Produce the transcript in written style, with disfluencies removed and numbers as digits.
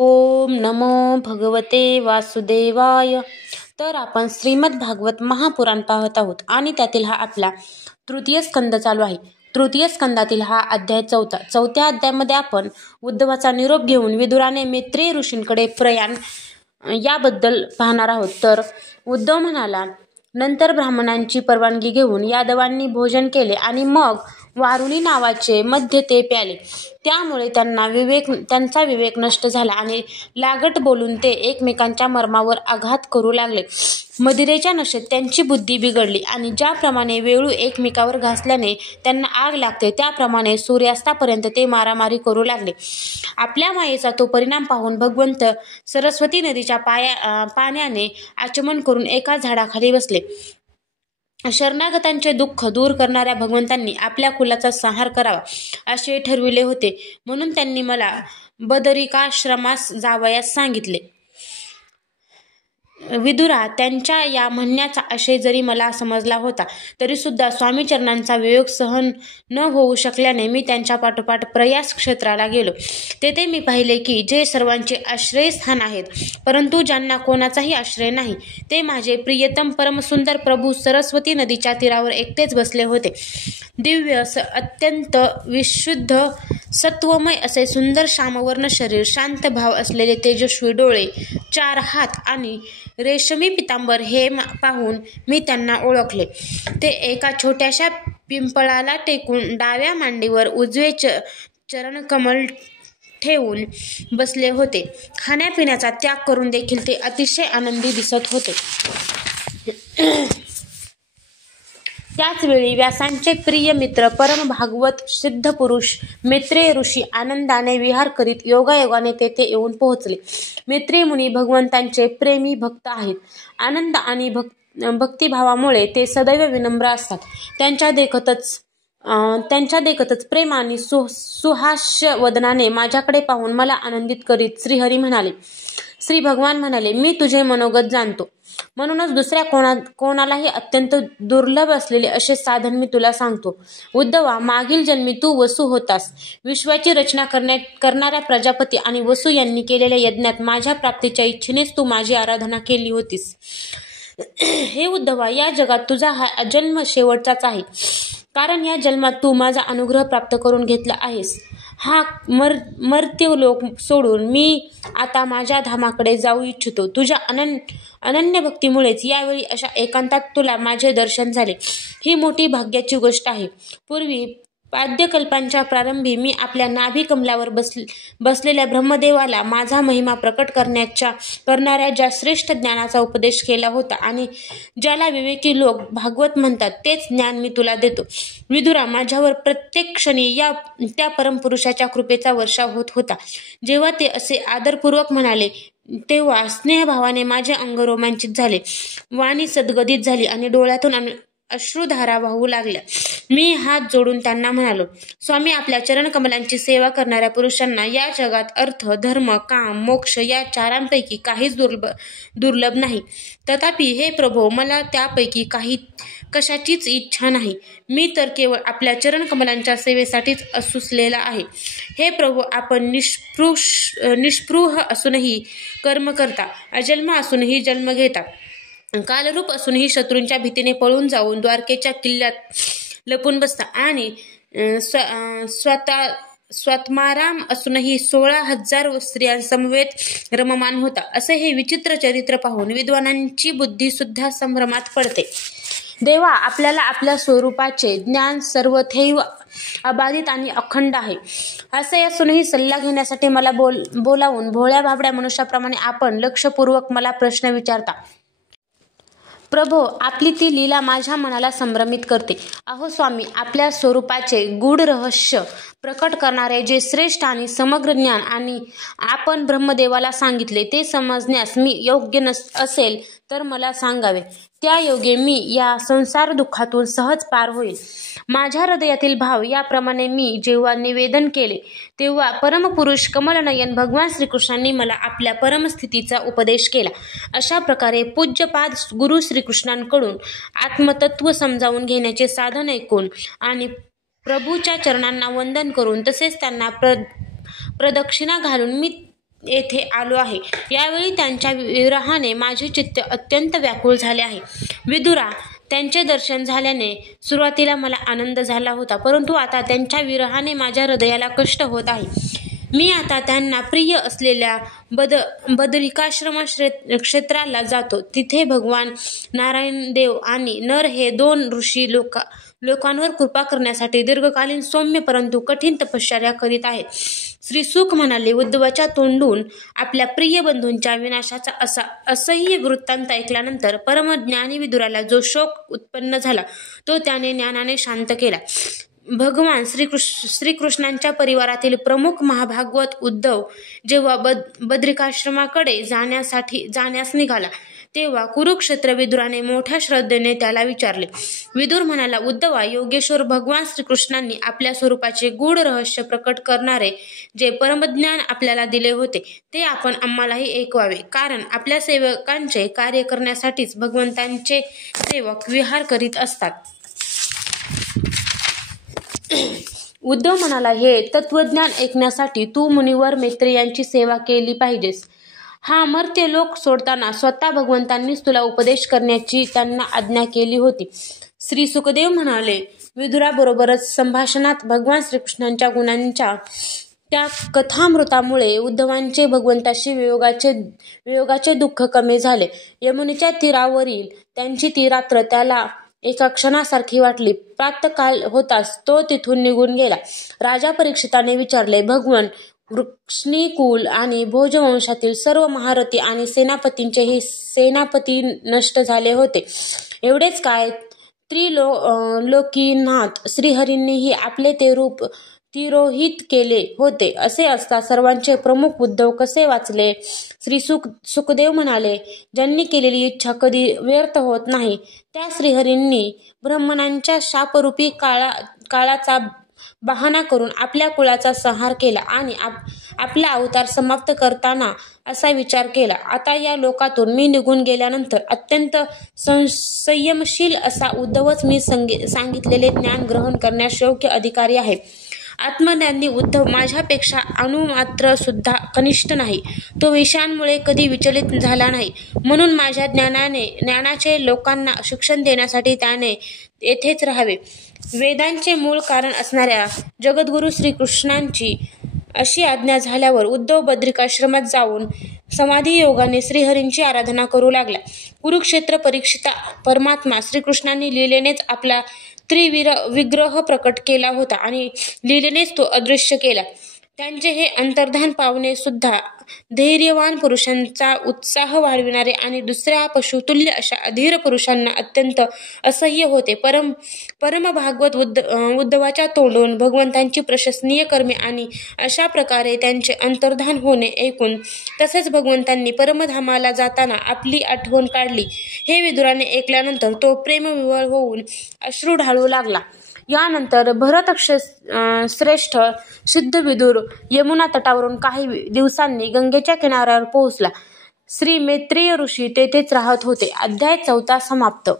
ओम नमो भगवते वासुदेवाय. तर आपण श्रीमद भागवत महापुराण पाहत आहोत आणि त्यातील हा आपला तृतीय स्कंद चालू आहे. तृतीय स्कंदातील हा अध्याय चौथ्या अध्यायामध्ये आपण उद्धवाचा निरोप घेऊन विदुराने मैत्रेय ऋषींकडे प्रयाण याबद्दल पाहणार आहोत. तर उद्धव म्हणाला, नंतर ब्राह्मणांची परवानगी घेऊन यादवांनी भोजन केले आणि मग वारुणी नावाचे मद्य ते प्याले. त्यामुळे त्यांचा विवेक नष्ट झाला आणि लागट बोलून ते एकमेकांच्या मर्मावर आघात करू लागले. मदिरेच्या नशेत त्यांची बुद्धी बिघडली आणि ज्याप्रमाणे वेळू एकमेकावर घासल्याने त्यांना आग लागते त्याप्रमाणे सूर्यास्तापर्यंत ते मारामारी करू लागले. आपल्या मायेचा तो परिणाम पाहून भगवंत सरस्वती नदीच्या पाण्याने आचमन करून एका झाडाखाली बसले. शरणागतांचे दुःख दूर करणाऱ्या भगवंतांनी आपल्या कुलाचा संहार करावा असे ठरविले होते, म्हणून त्यांनी मला बदरिकाश्रमास जावयास सांगितले. विदुरा, त्यांच्या या म्हणण्याचा आशय जरी मला समजला होता तरी सुद्धा स्वामीचरणांचा वियोग सहन न होऊ शकल्याने मी त्यांच्या पाठोपाठ प्रयास क्षेत्राला गेलो. तेथे मी पाहिले की जे सर्वांचे आश्रयस्थान आहेत परंतु ज्यांना कोणाचाही आश्रय नाही ते माझे प्रियतम परमसुंदर प्रभू सरस्वती नदीच्या तीरावर एकटेच बसले होते. दिव्य अत्यंत विशुद्ध सत्वमय असे सुंदर श्यामवर्ण शरीर, शांत भाव असलेले तेजस्वी डोळे, 4 हात आणि रेशमी पितांबर हे पाहून मी त्यांना ओळखले. ते एका छोट्याशा पिंपळाला टेकून डाव्या मांडीवर उजवे चरणकमल ठेवून बसले होते. खाण्यापिण्याचा त्याग करून देखील ते अतिशय आनंदी दिसत होते. त्याचवेळी व्यासांचे प्रिय मित्र परम भागवत सिद्ध पुरुष मैत्रेय ऋषी आनंदाने विहार करीत योगायोगाने तेथे येऊन पोहोचले. मैत्रेय मुनी भगवंतांचे प्रेमी भक्त आहेत. आनंद आणि भक्तिभावामुळे ते सदैव विनम्र असतात. त्यांच्या देखतच प्रेम आणि सुहास्य वदनाने माझ्याकडे पाहून मला आनंदित करीत श्रीहरी म्हणाले. श्री भगवान म्हणाले, मी तुझे मनोगत जाणतो, म्हणूनच दुसऱ्या कोणालाही अत्यंत दुर्लभ असलेले असे साधन मी तुला सांगतो. उद्धवा, मागील जन्मी तू वसु होतास. विश्वाची रचना करणाऱ्या प्रजापती आणि वसु यांनी केलेल्या यज्ञात माझ्या प्राप्तीच्या इच्छेनेच तू माझी आराधना केली होतीस. हे उद्धवा, या जगात तुझा हा जन्म शेवटचाच आहे, कारण या जन्मात तू माझा अनुग्रह प्राप्त करून घेतला आहेस. हा मर्त्यलोक सोडून मी आता माझ्या धामाकडे जाऊ इच्छितो. तुझ्या अनन्य भक्तीमुळेच यावेळी अशा एकांतात तुला माझे दर्शन झाले. ही मोठी भाग्याची गोष्ट आहे. पूर्वी पाद्यकल्पांच्या प्रारंभी मी आपल्या नाभी कमलावर बसलेल्या ब्रह्मदेवाला माझा महिमा प्रकट करणाऱ्या ज्या श्रेष्ठ ज्ञानाचा उपदेश केला होता आणि ज्याला विवेकी लोक भागवत म्हणतात तेच ज्ञान मी तुला देतो. विदुरा, माझ्यावर प्रत्येक क्षणी त्या परमपुरुषाच्या कृपेचा वर्षाव होत होता. जेव्हा ते असे आदरपूर्वक म्हणाले तेव्हा स्नेहभावाने माझे अंग रोमांचित झाले, वाणी सद्गदित झाली आणि डोळ्यातून अश्रुधारा वाहू लागल्या. मी हात जोडून त्यांना म्हणालो, स्वामी, आपल्या चरणकमलांची सेवा करणाऱ्या पुरुषांना या जगात अर्थ, धर्म, काम, मोक्ष या चारांपैकी काहीच दुर्लभ नाही. तथापि हे प्रभो, मला त्यापैकी कशाचीच इच्छा नाही. मी तर केवळ आपल्या चरणकमलांच्या सेवेसाठीच असुसलेला आहे. हे प्रभो, आपण निष्पृह असूनही कर्म करता, अजन्म असूनही जन्म घेता, कालरूप असूनही शत्रूंच्या भीतीने पळून जाऊन द्वारकेच्या किल्ल्यात लपून बसता आणि स्वात्माराम असूनही 16,000 स्त्रियांसमवेत रममान होता. असे हे विचित्र चरित्र पाहून विद्वानांची बुद्धी सुद्धा संभ्रमात पडते. देवा, आपल्याला आपल्या स्वरूपाचे ज्ञान सर्वथैव अबाधित आणि अखंड आहे. असे असूनही सल्ला घेण्यासाठी मला बोलावून भोळ्या भाबड्या मनुष्याप्रमाणे आपण लक्षपूर्वक मला प्रश्न विचारता. प्रभो, आपली ती लीला माझ्या मनाला संभ्रमित करते. अहो स्वामी, आपल्या स्वरूपाचे गूढ रहस्य प्रकट करणारे जे श्रेष्ठ आणि समग्र ज्ञान आणि आपण ब्रह्मदेवाला सांगितले ते समजण्यास मी योग्य असेल तर मला सांगावे. त्या योगे मी या संसार दुःखातून सहज पार होईल. माझ्या हृदयातील भाव याप्रमाणे मी जेव्हा निवेदन केले तेव्हा परमपुरुष कमलनयन भगवान श्रीकृष्णांनी मला आपल्या परमस्थितीचा उपदेश केला. अशा प्रकारे पूज्यपाद गुरु श्रीकृष्णांकडून आत्मतत्व समजावून घेण्याचे साधन ऐकून आणि प्रभूच्या चरणांना वंदन करून तसेच त्यांना प्रदक्षिणा घालून मी येथे आलो आहे. यावेळी त्यांच्या विरहाने माझे चित्त अत्यंत व्याकुळ झाले आहे. विदुरा, त्यांचे दर्शन झाल्याने सुरुवातीला मला आनंद झाला होता, परंतु आता त्यांच्या विरहाने माझ्या हृदयाला कष्ट होत आहे. मी आता त्यांना प्रिय असलेल्या बदरिकाश्रम क्षेत्राला जातो. तिथे भगवान नारायण देव आणि नर हे 2 ऋषी लोकांवर कृपा करण्यासाठी दीर्घकालीन सौम्य परंतु कठीण तपश्चर्या करीत आहेत. श्री शुक म्हणाले, उद्धवाच्या तोंडून आपल्या प्रिय बंधूंच्या विनाशाचा असा असह्य वृत्तांत ऐकल्यानंतर परमज्ञानी विदुराला जो शोक उत्पन्न झाला तो त्याने ज्ञानाने शांत केला. भगवान श्रीकृष्णांच्या परिवारातील प्रमुख महाभागवत उद्धव जेव्हा बद्रिकाश्रमाकडे जाण्यास निघाला तेव्हा कुरुक्षेत्र विदुराने मोठ्या श्रद्धेने त्याला विचारले. विदुर म्हणाला, उद्धवा, योगेश्वर भगवान श्रीकृष्णांनी आपल्या स्वरूपाचे गूढ रहस्य प्रकट करणारे जे परमज्ञान आपल्याला दिले होते ते आपण आम्हालाही ऐकवावे, कारण आपल्या सेवकांचे कार्य करण्यासाठीच भगवंतांचे सेवक विहार करीत असतात. उद्धव म्हणाला, हे तत्वज्ञान ऐकण्यासाठी तू मुनिवर मैत्रेयांची सेवा केली पाहिजेस. हा मर्त्य लोक सोडताना स्वतः भगवंतांनीच तुला उपदेश करण्याची त्यांना आज्ञा केली होती. श्री सुखदेव म्हणाले, विदुराबरोबरच संभाषणात भगवान श्रीकृष्णांच्या गुणांच्या त्या कथामृतामुळे उद्धवांचे भगवंताशी वियोगाचे दुःख कमी झाले. यमुनेच्या तीरावरील त्यांची ती रात्र त्याला एका क्षणासारखी वाटली. प्रातःकाल होताच तो तिथून निघून गेला. राजा परीक्षिताने विचारले, भगवन, वृष्णीकुल आणि भोजवंशातील सर्व महारथी आणि सेनापतींचेही सेनापती नष्ट झाले होते. एवढेच काय, त्रिलोकीनाथ श्रीहरींनीही आपले ते रूप तिरोहित केले होते. असे असता सर्वांचे प्रमुख उद्धव कसे वाचले? श्री सुखदेव म्हणाले, ज्यांनी केलेली इच्छा कधी व्यर्थ होत नाही त्या श्रीहरींनी ब्राह्मणांच्या शापरूपी काळाचा बहाणा करून आपल्या कुळाचा संहार केला आणि आपला अवतार समाप्त करताना असा विचार केला, आता या लोकातून मी निघून गेल्यानंतर अत्यंत संयमशील असा उद्धवच मी सांगितलेले ज्ञान ग्रहण करण्यास योग्य अधिकारी आहे. आत्मज्ञानी उद्धव माझ्यापेक्षा अणुमात्र सुद्धा कनिष्ठ नाही. तो विषयांमुळे कधी विचलित झाला नाही. म्हणून माझ्या ज्ञानाचे लोकांना शिक्षण देण्यासाठी त्याने येथेच राहावे. वेदांचे मूळ कारण असणाऱ्या जगद्गुरु श्रीकृष्णांची अशी आज्ञा झाल्यावर उद्धव बद्रिकाश्रमात जाऊन समाधी योगाने श्रीहरींची आराधना करू लागला. कुरुक्षेत्र परीक्षिता परमात्मा श्रीकृष्णांनी लीलेनेच आपला विग्रह प्रकट केला होता आणि लीलेनेच तो अदृश्य केला. त्यांचे हे अंतर्धान पावणे सुद्धा धैर्यवान पुरुषांचा उत्साह वाढविणारे आणि दुसऱ्या पशुतुल्य अशा अधीर पुरुषांना अत्यंत असह्य होते. परम भागवत उद्धवाच्या तोंडून भगवंतांची प्रशंसनीय कर्मे आणि अशा प्रकारे त्यांचे अंतर्धान होणे ऐकून तसेच भगवंतांनी परमधामाला जाताना आपली आठवण काढली हे विदुराने ऐकल्यानंतर तो प्रेमविव्हळ होऊन अश्रू ढाळू लागला. यानंतर भरत श्रेष्ठ सिद्ध विदुर यमुना तटावरून काही दिवसांनी गंगेच्या किनाऱ्यावर पोहोचला. श्री मैत्रेय ऋषी तेथेच राहत होते. अध्याय 4 समाप्त.